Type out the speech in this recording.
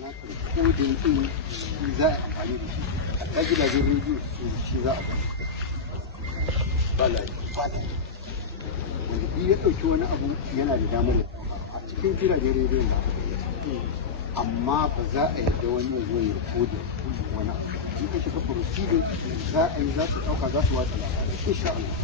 na rikodin din shi za a amfani da shi a gidajen rediyo shi za a ba wanda ya ɗauki wani abu yana da damar ya ɗauka a cikin gidajen rediyo ba amma ba za a yi da wani ya zo ya rikodin wani abu in ka shiga proceeding za a yi za su ɗauka za su watsa labarai insha Allah.